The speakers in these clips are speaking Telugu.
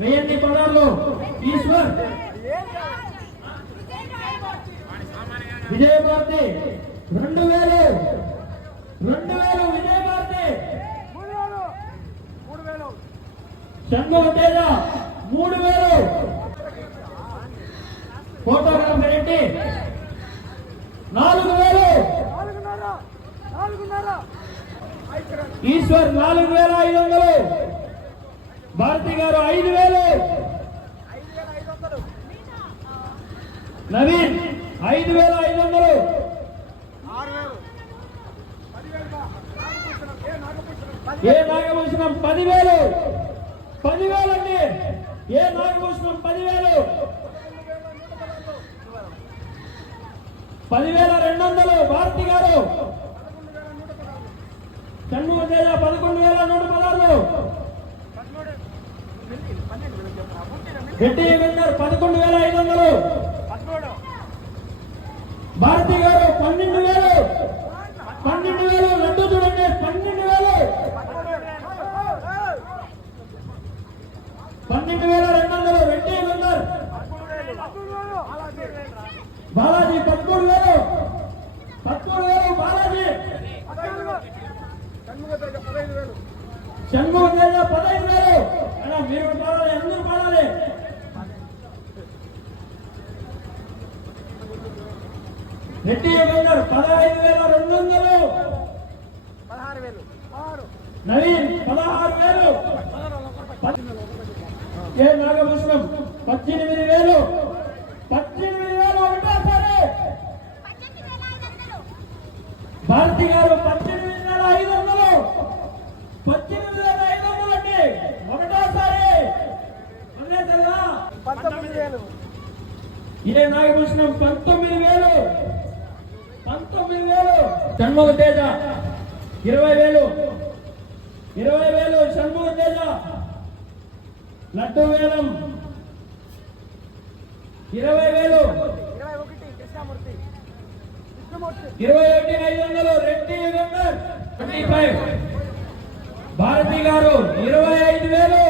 వెయ్యండి పదార్లు. ఈశ్వర్. విజయభారతి రెండు వేలు. రెండు వేలు విజయభారతి తేజ మూడు వేలు. ఫోటోగ్రాఫర్ ఏంటి నాలుగు వేలు. ఈశ్వర్ నాలుగు వేల ఐదు వందలు. భారతి గారు ఐదు వేలు. నవీన్ ఐదు వేల ఐదు వందలు. ఏ నాగభూషణం పదివేలు? పదివేలు అండి. ఏ నాగభూషణం పదివేలు? పదివేల రెండు వందలు భారతి గారు. చెన్నూరు తేజ పదకొండు వేల నూట పదార్లు రెడ్డి యుగంధర్ పదకొండు వేల ఐదు వందలు. భారతి గారు పన్నెండు వేలు పన్నెండు వేలు లడ్డు చూడండి పన్నెండు వేలు పన్నెండు వేల రెండు వందలు రెడ్డి యుగంధర్ బాలాజీ పదమూడు వేలు పదమూడు వేలు బాలాజీ షణ్ముఖ తేజ పదహైదు వేలు అలా మీరు పాడాలి అందరూ పాడాలి రెడ్డి యుగంధర్ పదహైదు వేల రెండు వందలు పదహారు వేలు. ఆరు నవీన్ పదహారు వేలు. ఏ నాగభూషణం? పద్దెనిమిది వేలు. పద్దెనిమిది వేలు ఒకటోసారి భారతి గారు పద్దెనిమిది వేల ఐదు వందలు. పద్దెనిమిది వేల ఐదు వందలు. అండి. ఒకటోసారి వేలు. ఇదే నాగభూషణం పంతొమ్మిది వేలు. పంతొమ్మిది వేలు. షణ్ముఖ తేజ. ఇరవై వేలు. ఇరవై వేలు షణ్ముఖ తేజ. లడ్డు వేలం. ఇరవై వేలు. ఇరవై ఒకటి ఇరవై ఒకటి ఐదు వందలు. Reddy twenty five. భారతి గారు ఇరవై ఐదు వేలు.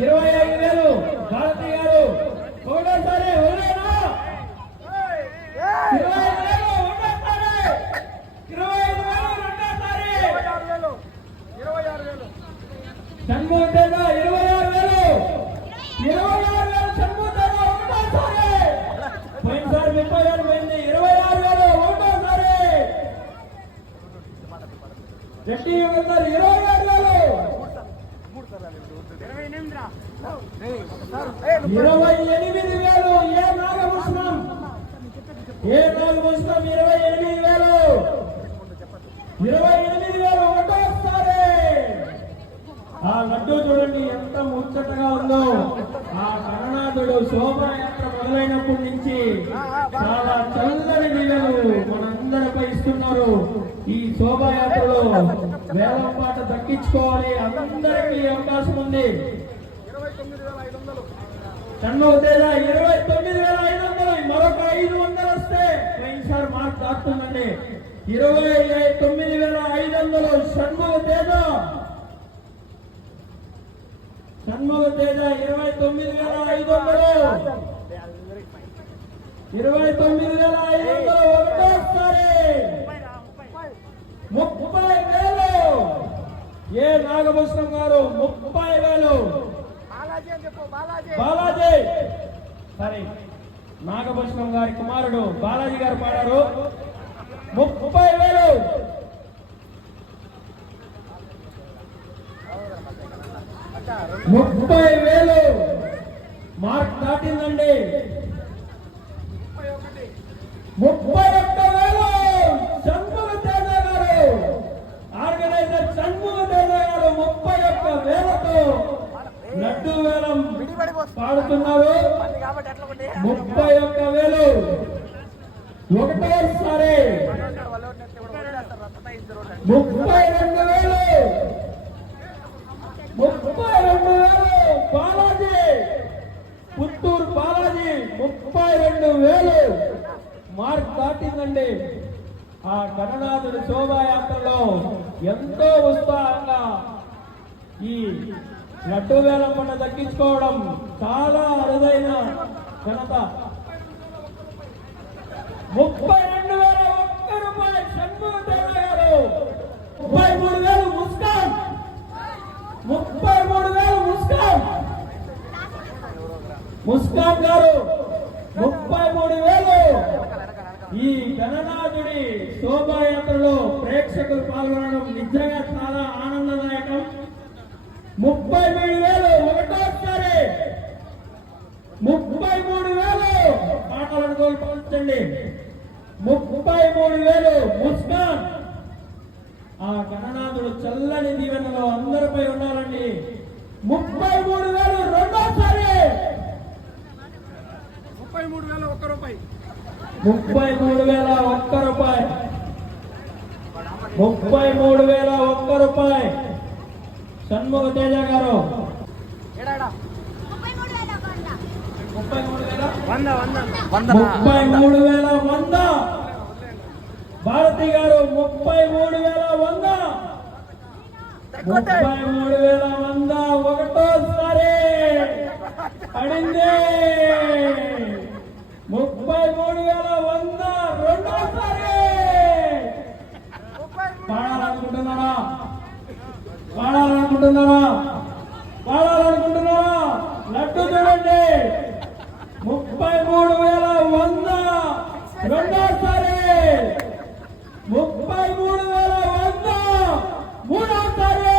ఇరవై ఐదు వేలు. భారతి గారు రెడ్డి యుగంధర్ ఇరవై ఆరు ఇరవై ఎనిమిది వేలు ఏ నాగభూషణం? ఏ నాగభూషణం ఇరవై ఎనిమిది వేలు? ఇరవై ఎనిమిది వేలు ఒకటోసారి. ఆ లడ్డు చూడండి ఎంత ముచ్చటగా ఉందో. ఆ కరణాథుడు శోభాయాత్ర మొదలైనప్పటి నుంచి చాలా చల్లని నీళ్ళు మనందరిపై ఇస్తున్నారు. ఈ శోభాయాత్రలో వేలం పాట దక్కించుకోవాలి. అందరికీ అవకాశం ఉంది. ఇరవై తేజ ఇరవై తొమ్మిది వేల ఐదు వందలు. మరొక ఐదు వందలు వస్తే సార్ మార్క్ దాటుతుందండి ఇరవై తొమ్మిది వేల ఐదు వందలు. షణ్ముఖ తేజ. షణ్ముఖ తేజ ఇరవై తొమ్మిది వేల ఐదు వందలు. ఇరవై తొమ్మిది వేల ఐదు వందలు. ఏ నాగభూషణం గారు? ముప్పై వేలు. బాలాజీ సరే నాగభూషణం గారి కుమారుడు బాలాజీ గారు పాడారు. ముప్పై వేలు. ముప్పై వేలు. మార్క్ దాటిందండి ముప్పై ఒక్క వేలు షణ్ముఖ తేజ గారు ఆర్గనైజర్ షణ్ముఖ తేజ గారు ముప్పై ఒక్క వేలతో లడ్డు వేలం విడిపడిపోతుంది పాడుతున్నారు మంది కాబట్టి ఎట్లా ఒకటి ముప్పై ఒక్క వేలు ఒకటోసారి ముప్పై రెండు వేలు. ముప్పై రెండు వేలు. బాలాజీ పుత్తూరు బాలాజీ ముప్పై రెండు వేలు. మార్క్ దాటిందండి. ఆ గణనాథుడి శోభాయాత్రలో ఎంతో ఉత్సాహంగా ఈ లడ్డు వేల పంట తగ్గించుకోవడం చాలా అరుదైన ఘనత. ముప్పై రెండు వేల ఒక్క రూపాయలు షణ్ముఖదేవ గారు ముప్పై మూడు వేలు ముస్కాన్. ముప్పై మూడు వేలు ముస్కాన్. ముస్కాన్ గారు ముప్పై మూడు వేలు. ఈ గణనాథుడి శోభాయాత్రలో ప్రేక్షకులు పాల్గొనడం నిజంగా చాలా ఆనందదాయకం. ముప్పై మూడు వేలు ఒకటోసారి. ముప్పై మూడు వేలు పాటలను కోల్పోంచండి ముప్పై మూడు వేలు ముస్కాన్. ఆ గణనాథుడు చల్లని దీవెనలో అందరిపై ఉండాలండి. ముప్పై మూడు వేలు రెండోసారి. ముప్పై మూడు వేల ఒక్క రూపాయి. ముప్పై మూడు వేల ఒక్క రూపాయి. ముప్పై మూడు వేల ఒక్క రూపాయి. షణ్ముఖ తేజ గారు ఏడాడా ముప్పై మూడు వేల కొండ ముప్పై మూడు వేల వంద వంద. వంద ముప్పై మూడు వేల వంద. భారతి గారు ముప్పై మూడు వేల వంద. ముప్పై మూడు వేల వంద ఒకటోసారి పడింది. ముప్పై మూడు వేల వంద రెండోసారి. పాడాలనుకుంటున్నారా పాడాలనుకుంటున్నారా పాడాలనుకుంటున్నారా లడ్డు చూడండి ముప్పై మూడు వేల వంద. రెండోసారి ముప్పై మూడు వేల వంద. మూడోసారి.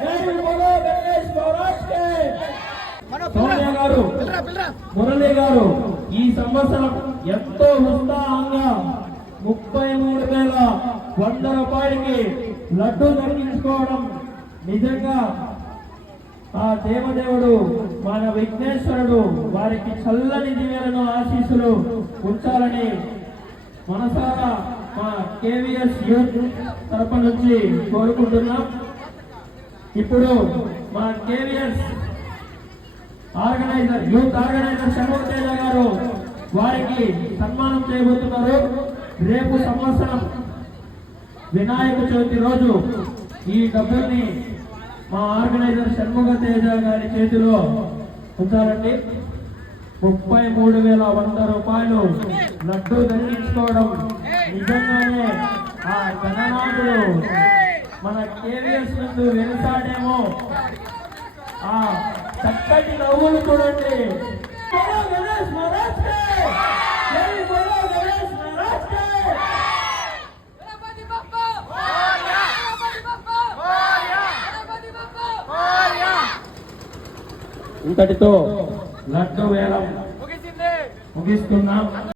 జై గణేష్ సోనియా గారు మురళి గారు ఈ సంవత్సరం ఎంతో ఉత్సాహంగా ముప్పై మూడు వేల వంద రూపాయలకి లడ్డు ధరించుకోవడం నిజంగా ఆ దేవదేవుడు మన విఘ్నేశ్వరుడు వారికి చల్లని దీవెనను ఆశీస్సులు ఉంచాలని మనసారా మా కేవీఎస్ యూత్ తరపు నుంచి కోరుకుంటున్నాం. ఇప్పుడు మా KVS organiser youth organiser Shanmukha గారు వారికి సన్మానం చేయబోతున్నారు. రేపు సంవత్సరం వినాయక చవితి రోజు ఈ డబ్బుల్ని మా ఆర్గనైజర్ షణ్ముఖ తేజ గారి చేతిలో ఉంచాలండి ముప్పై మూడు వేల వంద రూపాయలు లడ్డు దక్కించుకోవడం నిజంగానే ఆ గణనాథుడు మన కేవీఎస్ ముందు వెనుసాడేమో ఆ చక్కటి నవ్వులు చూడండి. ఇంతటితో లడ్డు వేలం ముగిస్తున్నాం.